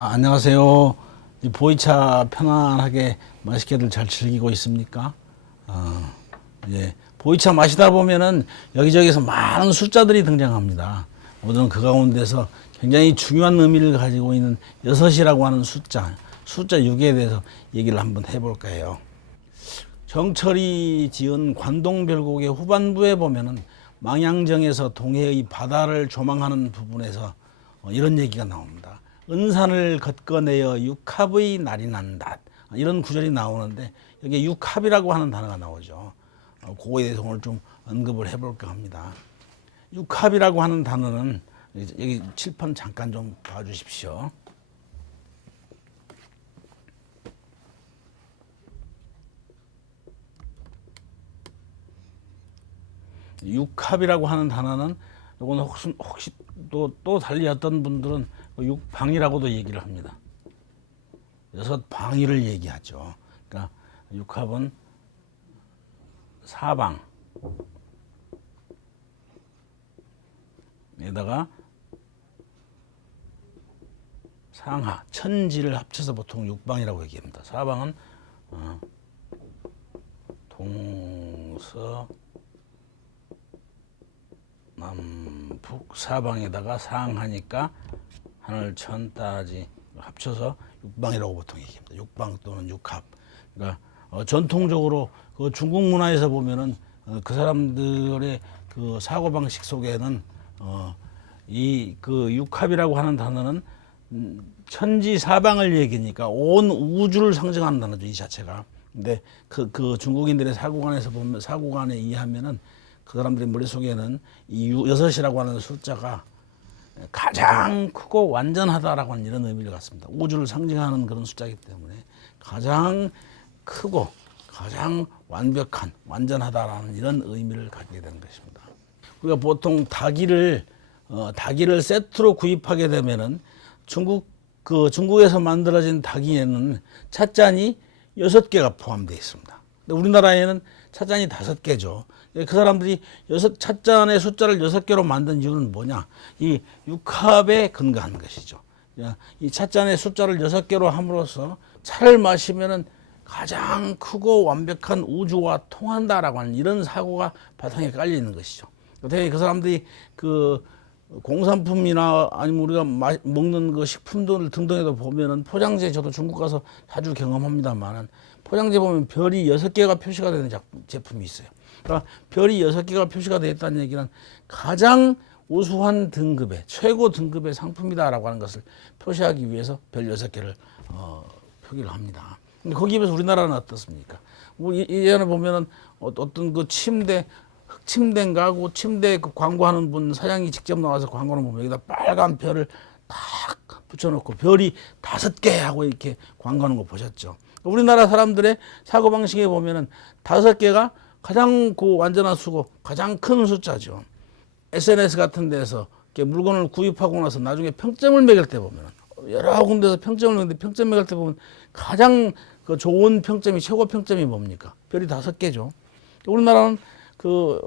안녕하세요. 이 보이차 편안하게 맛있게들 잘 즐기고 있습니까? 예. 보이차 마시다 보면은 여기저기서 많은 숫자들이 등장합니다. 오늘은 그 가운데서 굉장히 중요한 의미를 가지고 있는 6이라고 하는 숫자 6에 대해서 얘기를 한번 해볼까 해요. 정철이 지은 관동별곡의 후반부에 보면은 망양정에서 동해의 바다를 조망하는 부분에서 이런 얘기가 나옵니다. 은산을 걷거내어 육합의 날이 난다. 이런 구절이 나오는데 여기에 육합이라고 하는 단어가 나오죠. 그거에 대해서 오늘 좀 언급을 해볼까 합니다. 육합이라고 하는 단어는 여기 칠판 잠깐 좀 봐주십시오. 육합이라고 하는 단어는 이건 혹시 또 달리 어떤 분들은 육방이라고도 얘기를 합니다. 6방위를 얘기하죠. 그러니까 육합은 사방에다가 상하, 천지를 합쳐서 보통 육방이라고 얘기합니다. 사방은 동서 남북 사방에다가 상하니까 하늘 천 따지 합쳐서 육방이라고 보통 얘기합니다. 육방 또는 육합. 그러니까 전통적으로 그 중국 문화에서 보면은 그 사람들의 그 사고 방식 속에는 이 그 육합이라고 하는 단어는 천지 사방을 얘기니까 온 우주를 상징하는 단어죠, 이 자체가. 근데 그 중국인들의 사고관에서 보면 사고관에 의하면은 그 사람들의 머릿속에는 이 6이라고 하는 숫자가 가장 크고 완전하다라고 하는 이런 의미를 갖습니다. 우주를 상징하는 그런 숫자이기 때문에 가장 크고 가장 완벽한, 완전하다라는 이런 의미를 갖게 되는 것입니다. 우리가 보통 닭이를 세트로 구입하게 되면은 중국에서 만들어진 닭이에는 찻잔이 6개가 포함되어 있습니다. 근데 우리나라에는 찻잔이 5개죠. 그 사람들이 찻잔의 숫자를 6개로 만든 이유는 뭐냐? 이 육합에 근거한 것이죠. 이 찻잔의 숫자를 6개로 함으로써 차를 마시면은 가장 크고 완벽한 우주와 통한다라고 하는 이런 사고가 바탕에 깔려 있는 것이죠. 어떻게 그 사람들이 그 공산품이나 아니면 우리가 먹는 그 식품들 등등에도 보면은 포장재, 저도 중국 가서 자주 경험합니다만은 포장재 보면 별이 6개가 표시가 되는 제품이 있어요. 그러니까 별이 6개가 표시가 되어 있다는 얘기는 가장 우수한 등급의 최고 등급의 상품이다라고 하는 것을 표시하기 위해서 별 6개를 표기를 합니다. 근데 거기에 비해서 우리나라는 어떻습니까? 예전에 보면은 어떤 그 흑침대 가구 침대 그 광고하는 분 사장이 직접 나와서 광고를 보면 여기다 빨간 별을 딱 붙여놓고 별이 5개 하고 이렇게 광고하는 거 보셨죠? 우리나라 사람들의 사고방식에 보면은 5개가 가장 그 완전한 수고, 가장 큰 숫자죠. SNS 같은 데서 물건을 구입하고 나서 나중에 평점을 매길 때 보면 여러 군데서 평점을 매기는데 평점 매길 때 보면 가장 그 좋은 평점이 최고 평점이 뭡니까? 별이 5개죠. 우리나라는 그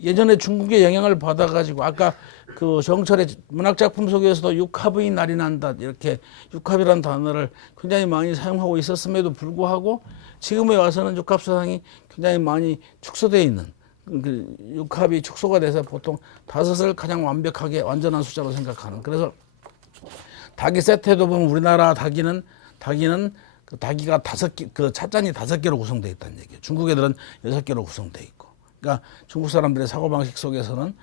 예전에 중국의 영향을 받아가지고 아까 그 정철의 문학작품 속에서도 육합의 날이 난다 이렇게 육합이라는 단어를 굉장히 많이 사용하고 있었음에도 불구하고 지금에 와서는 육합 사상이 굉장히 많이 축소되어 있는 그 육합이 축소가 돼서 보통 5을 가장 완벽하게 완전한 숫자로 생각하는. 그래서 닭이 세트에도 보면 우리나라 닭이는 그 닭이가 5개, 그 찻잔이 5개로 구성되어 있다는 얘기예요. 중국 애들은 6개로 구성되어 있고. 그러니까 중국 사람들의 사고방식 속에서는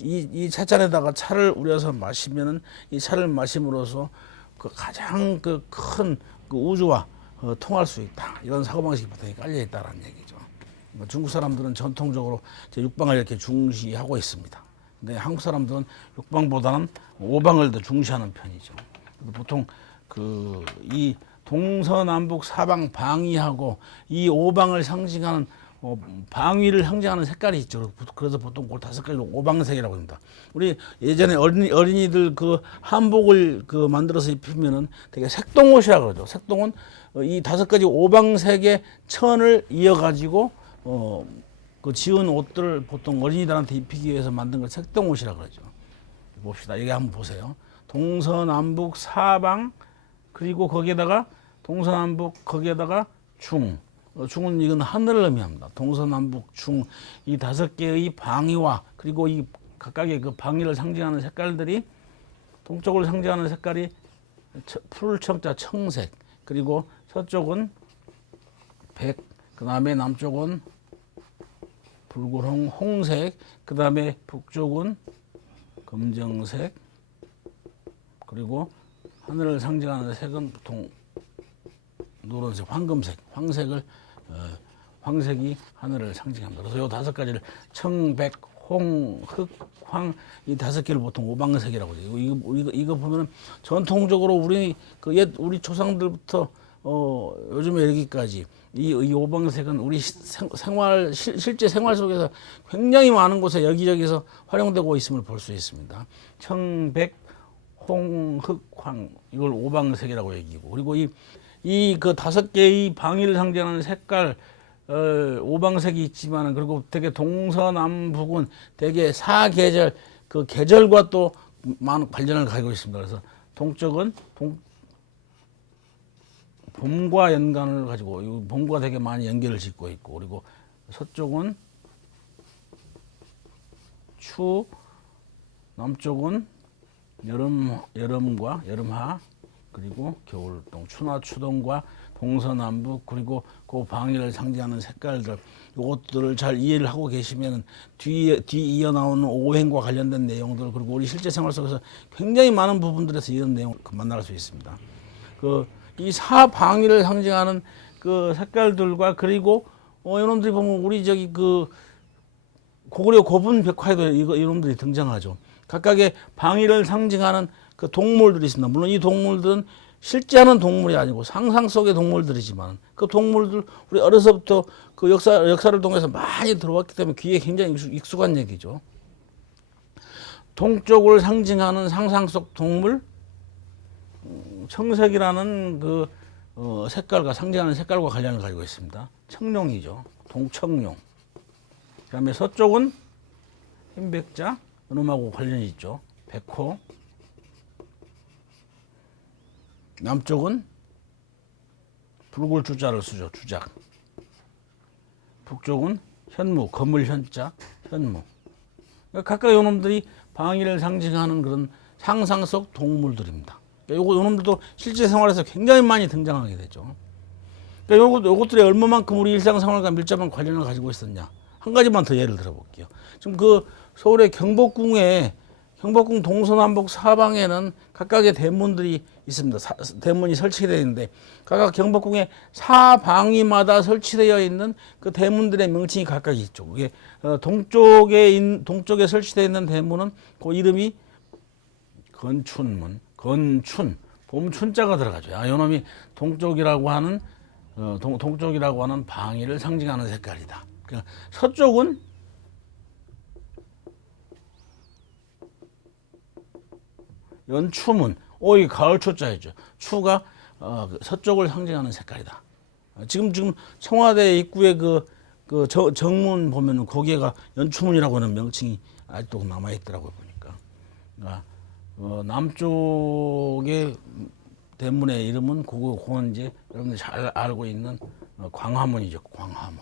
이 찻잔에다가 차를 우려서 마시면은 이 차를 마심으로써 그 가장 그 큰 그 우주와 통할 수 있다. 이런 사고방식이 바탕에 깔려 있다는 얘기죠. 그러니까 중국 사람들은 전통적으로 육방을 이렇게 중시하고 있습니다. 근데 한국 사람들은 육방보다는 오방을 더 중시하는 편이죠. 보통 이 동서남북 사방 방위하고 이 오방을 상징하는 방위를 상징하는 색깔이 있죠. 그래서 보통 그 5가지로 오방색이라고 합니다. 우리 예전에 어린이들 그 한복을 그 만들어서 입히면은 되게 색동옷이라고 그러죠. 색동은 이 5가지 오방색의 천을 이어가지고 그 지은 옷들을 보통 어린이들한테 입히기 위해서 만든 걸 색동옷이라고 그러죠. 봅시다. 여기 한번 보세요. 동서남북 사방 그리고 거기에다가 동서남북 거기에다가 중. 중은 이건 하늘을 의미합니다. 동서남북 중 이 5개의 방위와 그리고 이 각각의 그 방위를 상징하는 색깔들이 동쪽을 상징하는 색깔이 푸를 청자 청색 그리고 서쪽은 백 그 다음에 남쪽은 붉은 홍색 그 다음에 북쪽은 검정색 그리고 하늘을 상징하는 색은 보통 노란색, 황금색, 황색이 하늘을 상징합니다. 그래서 요 5가지를 청, 백, 홍, 흑, 황 이 5개를 보통 오방색이라고 해요. 이거 보면은 전통적으로 우리 조상들부터 요즘에 여기까지 이 오방색은 우리 실제 생활 속에서 굉장히 많은 곳에 여기저기서 활용되고 있음을 볼 수 있습니다. 청, 백, 홍, 흑, 황 이걸 오방색이라고 얘기고 그리고 이 그 5개의 방위를 상징하는 색깔 오방색이 있지만은 그리고 되게 동서남북은 되게 사계절 그 계절과 또 많은 관련을 가지고 있습니다. 그래서 동쪽은 봄과 연관을 가지고 봄과 되게 많이 연결을 짓고 있고 그리고 서쪽은 추, 남쪽은 여름과 여름하 그리고 겨울동 추나 추동과 동서남북 그리고 그 방위를 상징하는 색깔들 이것들을 잘 이해를 하고 계시면 뒤 이어 나오는 오행과 관련된 내용들 그리고 우리 실제 생활 속에서 굉장히 많은 부분들에서 이런 내용을 만날 수 있습니다. 이 사방위를 상징하는 그 색깔들과 그리고 여러분들이 보면 우리 저기 그 고구려 고분 벽화에도 이놈들이 등장하죠. 각각의 방위를 상징하는 그 동물들이 있습니다. 물론 이 동물들은 실제 하는 동물이 아니고 상상 속의 동물들이지만 그 동물들 우리 어려서부터 그 역사를 통해서 많이 들어왔기 때문에 귀에 굉장히 익숙한 얘기죠. 동쪽을 상징하는 상상 속 동물 청색이라는 그 색깔과 상징하는 색깔과 관련을 가지고 있습니다. 청룡이죠. 동청룡. 그다음에 서쪽은 흰백자, 은음하고 관련이 있죠. 백호. 남쪽은 붉을 주자를 쓰죠. 주작. 북쪽은 현무, 검을 현자, 현무. 그러니까 각각 요놈들이 방위를 상징하는 그런 상상 속 동물들입니다. 그러니까 요놈들도 실제 생활에서 굉장히 많이 등장하게 되죠. 그러니까 요것들이 얼마만큼 우리 일상생활과 밀접한 관련을 가지고 있었냐. 한 가지만 더 예를 들어볼게요. 지금 그 서울의 경복궁 동서남북 사방에는 각각의 대문들이 있습니다. 대문이 설치되어 있는데 각각 경복궁의 사방위마다 설치되어 있는 그 대문들의 명칭이 각각 있죠. 그게 동쪽에 설치되어 있는 대문은 그 이름이 건춘문, 건춘, 봄춘자가 들어가죠. 요놈이 동쪽이라고 하는 방위를 상징하는 색깔이다. 그러니까 서쪽은 연추문, 이 가을 초자이죠. 추가 서쪽을 상징하는 색깔이다. 지금 청와대 입구에 정문 보면은 거기에가 연추문이라고 하는 명칭이 아직도 남아 있더라고요 보니까. 그러니까 남쪽의 대문의 이름은 그건 이제 여러분들 잘 알고 있는 광화문이죠. 광화문.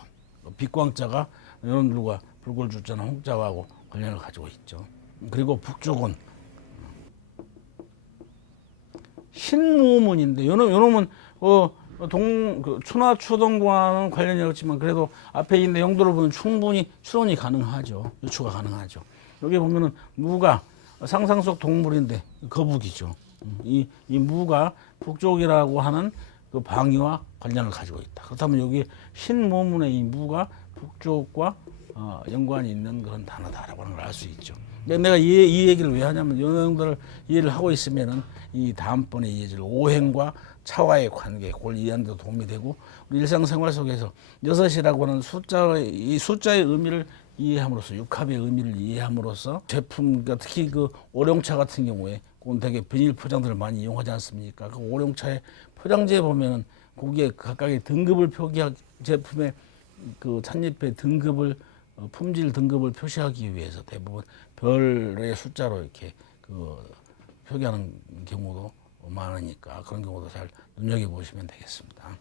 빛광자가 여러분들과 붉을 주자나 홍자하고 관련을 가지고 있죠. 그리고 북쪽은 신무문인데 요놈은 추나 추동과는 관련이 없지만 그래도 앞에 있는 내용들을 보면 충분히 추론이 가능하죠. 유추가 가능하죠. 여기 보면은 무가 상상 속 동물인데 거북이죠. 이 무가 북쪽이라고 하는 그 방위와 관련을 가지고 있다. 그렇다면 여기 신무문의 이 무가 북쪽과 연관이 있는 그런 단어다라고 하는 걸 알 수 있죠. 내가 이 얘기를 왜 하냐면 이 내용들을 이해를 하고 있으면은 이 다음번에 이어질 오행과 차와의 관계, 그걸 이해하는 데 도움이 되고 우리 일상생활 속에서 6이라고 하는 이 숫자의 의미를 이해함으로써 육합의 의미를 이해함으로써 제품, 특히 그 오룡차 같은 경우에 그건 되게 비닐 포장들을 많이 이용하지 않습니까? 그 오룡차의 포장지에 보면은 거기에 각각의 등급을 표기한 제품의 그 찻잎의 등급을 품질 등급을 표시하기 위해서 대부분 별의 숫자로 이렇게 표기하는 경우도 많으니까 그런 경우도 잘 눈여겨보시면 되겠습니다.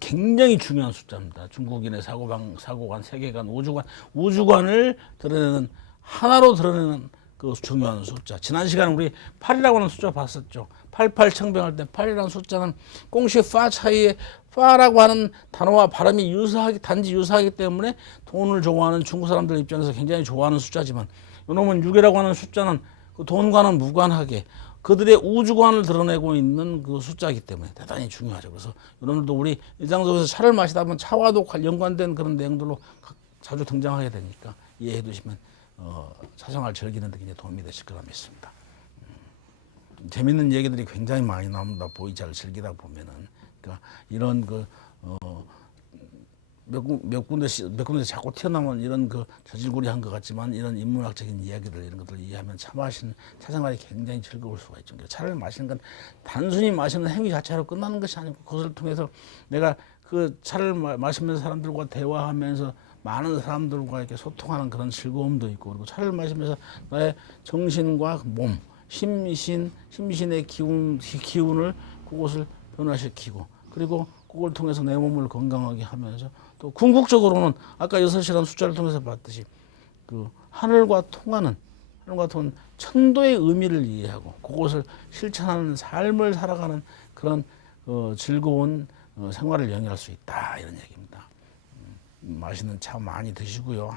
굉장히 중요한 숫자입니다. 중국인의 사고관, 세계관, 우주관을 드러내는 하나로 드러내는 그 중요한 숫자. 지난 시간에 우리 8이라고 하는 숫자 봤었죠. 88 청병할 때 8이라는 숫자는 공시 파 차이에 파라고 하는 단어와 발음이 단지 유사하기 때문에 돈을 좋아하는 중국 사람들 입장에서 굉장히 좋아하는 숫자지만 이놈은 6이라고 하는 숫자는 그 돈과는 무관하게 그들의 우주관을 드러내고 있는 그 숫자이기 때문에 대단히 중요하죠. 그래서 여러분들도 우리 일상적으로 차를 마시다 보면 차와도 연관된 그런 내용들로 자주 등장하게 되니까 이해해 두시면 차생활 즐기는 데 굉장히 도움이 되실 거라 믿습니다. 재밌는 얘기들이 굉장히 많이 나옵니다. 보이자를 즐기다 보면은 그러니까 이런 몇 군데 자꾸 튀어나오는 이런 저질구리한 것 같지만 이런 인문학적인 이야기들 이런 것들을 이해하면 차 마시는 차 생활이 굉장히 즐거울 수가 있죠. 그러니까 차를 마시는 건 단순히 마시는 행위 자체로 끝나는 것이 아니고 그것을 통해서 내가 그 차를 마시면서 사람들과 대화하면서 많은 사람들과 이렇게 소통하는 그런 즐거움도 있고 그리고 차를 마시면서 나의 정신과 몸, 심신의 기운을 그곳을 변화시키고 그리고 그걸 통해서 내 몸을 건강하게 하면서 또 궁극적으로는 아까 6시간 숫자를 통해서 봤듯이 그 하늘과 통하는 천도의 의미를 이해하고 그것을 실천하는 삶을 살아가는 그런 즐거운 생활을 영위할 수 있다 이런 얘기입니다. 맛있는 차 많이 드시고요.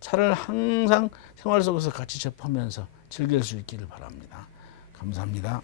차를 항상 생활 속에서 같이 접하면서 즐길 수 있기를 바랍니다. 감사합니다.